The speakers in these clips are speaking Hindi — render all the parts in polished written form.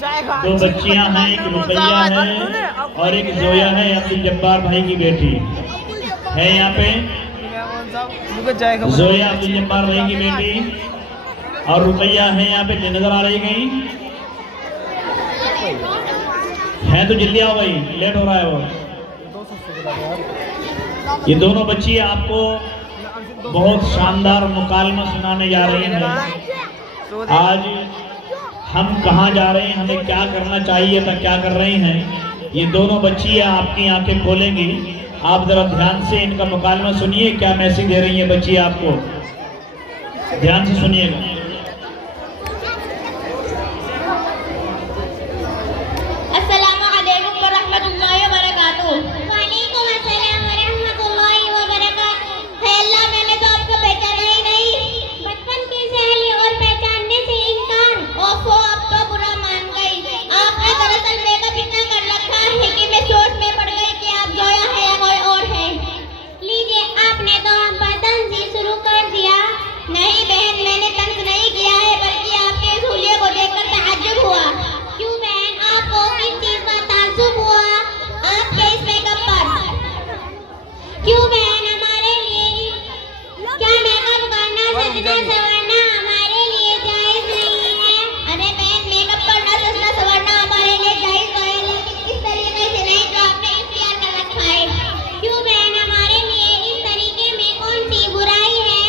दो बच्चियां हैं, एक रुकैया है और एक जोया है, अब्दुल जब्बार भाई की बेटी है। यहाँ पे जोया अब्दुल जब्बार भाई की बेटी और रुकैया है यहाँ पे नजर आ रही गई है। तो जल्दी आओ भाई, लेट हो रहा है वो। ये दोनों बच्ची आपको बहुत शानदार मुकालमा सुनाने जा रही हैं। आज हम कहाँ जा रहे हैं, हमें क्या करना चाहिए था, क्या कर रही हैं, ये दोनों बच्ची आपकी आंखें खोलेंगी। आप जरा ध्यान से इनका मुकालमा सुनिए, क्या मैसेज दे रही है बच्ची आपको, ध्यान से सुनिएगा। अस्सलामु अलैकुम व रहमतुल्लाहि व बरकातुहू। वालेकुम अस्सलाम व रहमतुल्लाहि व बरकातुहू। है अल्लाह, मैंने तो आपको पहचाना ही नहीं। बचपन की सहेली और पहचानने से इनकार। ओफो, अब तो बुरा मान गई। आपने दरअसल मेकअप इतना कर रखा है कि मैं सोच में पड़ गई कि आप जोया है या कोई और है। लीजिए, आपने तो हम पर तंज शुरू कर दिया। नहीं बहन, मैंने तंज नहीं किया है, बल्कि आपके इस हुलिये को देखकर तअज्जुब हुआ। क्यों बहन, आपको किस चीज का ताज्जुब हुआ? आपके इस मेकअप पर। क्यों बहन, हमारे लिए क्या मेकअप करना, सजना संवरना हमारे लिए जायज नहीं है? अरे बहन, मेकअप करना, सजना संवरना हमारे लिए जायज है, लेकिन इस तरीके से नहीं जो आपने इख्तियार कर रखा है। क्यों बहन, हमारे लिए इस तरीके में कौन सी बुराई है?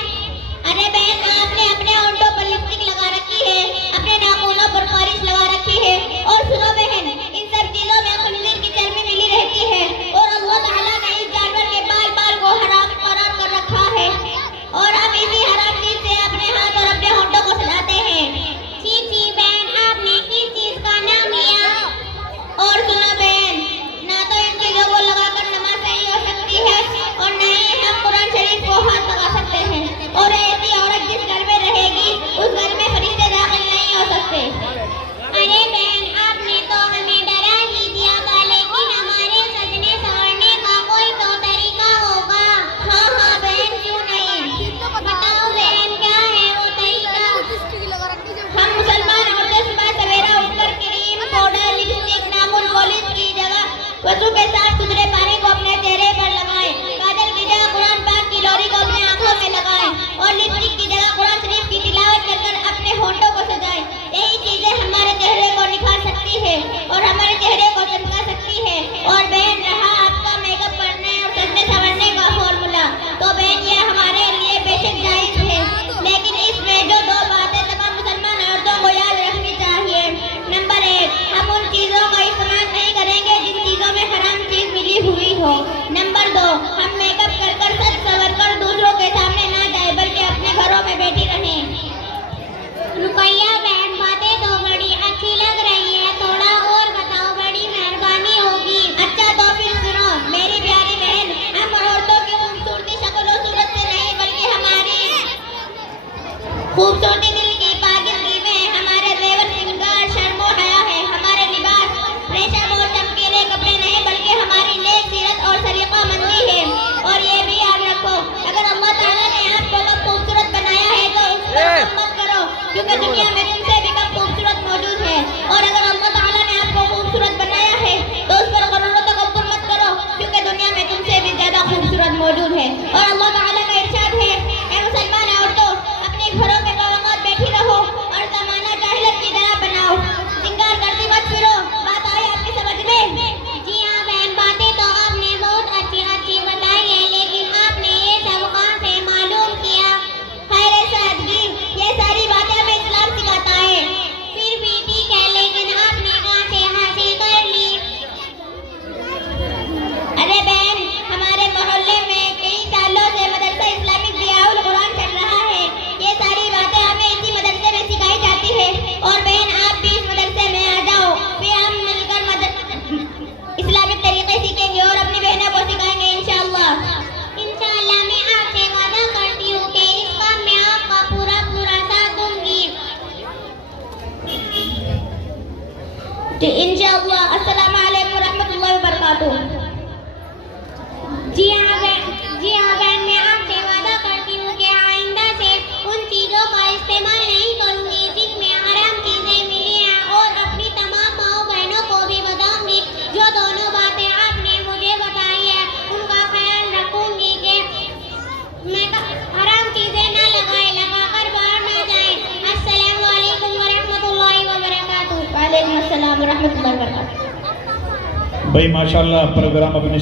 अरे बहन, आपने अपने होंठों पर लिपस्टिक लगा रखी है, अपने नाखूनों पर पॉलिश लगा रखी है, और सुनो बहन, इन सब चीजों में खंजीर की चर्बी मिली रहती है, और अल्लाह ताला ने इस जानवर के बाल को हराम करार कर रखा है, और आप इसी हराम चीज से अपने हाथ और अपने होंठों को सजाते हैं। छी छी बहन, आपने किस चीज का नाम लिया? और सुनो बहन, ना तो इन चीजों को लगाकर नमाज सही हो सकती है, और न ही हम कुरान शरीफ को हाथ लगा सकते हैं, और ऐसी औरत जिस घर में रहेगी उस घर में फरिश्ते दाखिल नहीं हो सकते। अरे बहन, आपने तो हमें डरा ही दिया था, लेकिन हमारे सजने संवरने का कोई तो तरीका होगा। हाँ हाँ बहन, क्यों नहीं, बताओ बहन, क्या है वो तरीका? हम मुसलमान औरतें सुबह सवेरा उठकर क्रीम, पाउडर, लिपस्टिक, नाखून पॉलिश की जगह वजू के साथ सुथरे पानी को अपने चेहरे पर लगाएं, काजल की जगह कुरान पाक की लोरी को अपने आंखों में लगाएं, और लिपस्टिक की जगह कुरान शरीफ की तिलावत कर अपने होंठों को सजाएं। यही चीजें हमारे चेहरे को निखार सकती है और हमारे चेहरे को चमका सकती है। और बहन, रहा आपका मेकअप करने और सजने संवरने का फॉर्मूला, तो बहन ये हमारे लिए बेशक जायज है, लेकिन इसमें जो दो बातें तमाम मुसलमान औरतों को याद रखनी चाहिए। नंबर 1, हम उन चीजों का इस्तेमाल नहीं करेंगे जिन चीजों में हराम चीज मिली हुई हो। नंबर 2, हम मेकअप कर सज संवर कर दूसरों के सामने ना जाए, बल्कि अपने घरों में बैठी रहें। रुकैया बहन, बातें तो बड़ी अच्छी लग रही है, थोड़ा और बताओ, बड़ी मेहरबानी होगी। अच्छा तो फिर सुनो मेरी प्यारी बहन, हम औरतों की खूबसूरती शक्ल और सूरत से नहीं, बल्कि हमारी खूबसूरती दिल की पाकीज़गी में, हमारे जेवर श्रृंगार, शर्म और हया है। हमारे लिबास रेशम और चमकीले कपड़े नहीं, बल्कि हमारी नेक सीरत और सलीक़ामंदी है। और ये भी याद रखो, अगर अल्लाह ताला ने आपको खूबसूरत बनाया है तो उस पर मत करो, क्योंकि दुनिया में तुमसे भी कम खूबसूरत मौजूद है। और अगर अल्लाह ताला ने आपको खूबसूरत बनाया है तो उस पर गरूर और तकब्बुर मत करो, क्योंकि दुनिया में तुमसे भी ज्यादा खूबसूरत मौजूद है। और अल्लाह ताला का इरशाद है, ऐ मुसलमान औरतों, अपने घरों में बावकात बैठी रहो और ज़माना जाहिलियत की तरह बनाओ, सिंगार करती मत फिरो। बात आई आपकी समझ में? जी हाँ बहन, बातें तो आपने बहुत अच्छी अच्छी बताई है, लेकिन आपने ये सब कहाँ से मालूम किया? खैर सादगी, ये सारी बातें हमें इस्लाम सिखाता है। फिर भी ठीक है, लेकिन आपने कहाँ से हासिल कर ली? अरे बहन, हमारे मोहल्ले में कई सालों से मदरसा इस्लामिक ज़ियाउल कुरान चल रहा है। ये सारी बातें हमें इसी मदरसे में सिखाई जाती है। और बहन, आप भी इस मदरसे में आ जाओ, फिर हम मिलकर इस्लामिक तरीके सीखेंगे और अपनी बहनों को सिखाएंगे इंशाअल्लाह। इंशाअल्लाह मैं आपसे वादा करती हूँ कि इस काम में आपका पूरा साथ दूंगी। तो इंशाअल्लाह। अस्सलामु अलैकुम रहमतुल्लाहि व बरकातुहू। जी हाँ बहन, मैं आपसे वादा करती हूँ कि आइंदा से उन चीज़ों का इस्तेमाल नहीं करूँगी जिसमें हराम चीज़ें मिली हैं, और अपनी तमाम अस्सलाम व रहमतुल्लाहि व बरकातुहू। भाई माशाल्लाह प्रोग्राम अपने